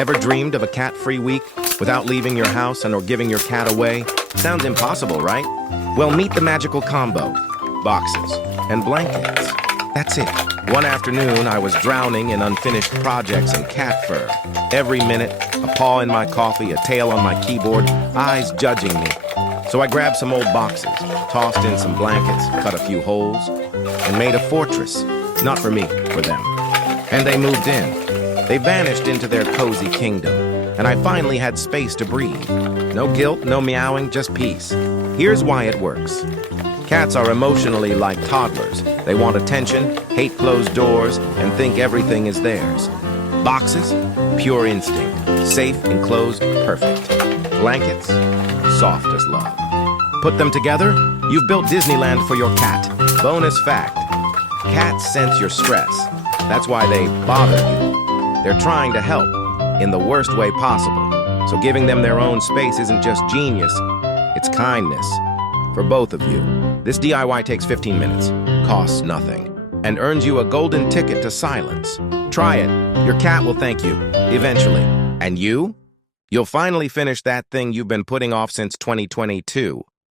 Ever dreamed of a cat-free week without leaving your house and or giving your cat away? Sounds impossible, right? Well, meet the magical combo. Boxes and blankets. That's it. One afternoon, I was drowning in unfinished projects and cat fur. Every minute, a paw in my coffee, a tail on my keyboard, eyes judging me. So I grabbed some old boxes, tossed in some blankets, cut a few holes, and made a fortress. Not for me, for them. And they moved in. They vanished into their cozy kingdom, and I finally had space to breathe. No guilt, no meowing, just peace. Here's why it works. Cats are emotionally like toddlers. They want attention, hate closed doors, and think everything is theirs. Boxes? Pure instinct. Safe, enclosed, perfect. Blankets? Soft as love. Put them together, you've built Disneyland for your cat. Bonus fact, cats sense your stress. That's why they bother you. They're trying to help in the worst way possible. So giving them their own space isn't just genius, it's kindness. For both of you. This DIY takes 15 minutes, costs nothing, and earns you a golden ticket to silence. Try it. Your cat will thank you, eventually. And you? You'll finally finish that thing you've been putting off since 2022.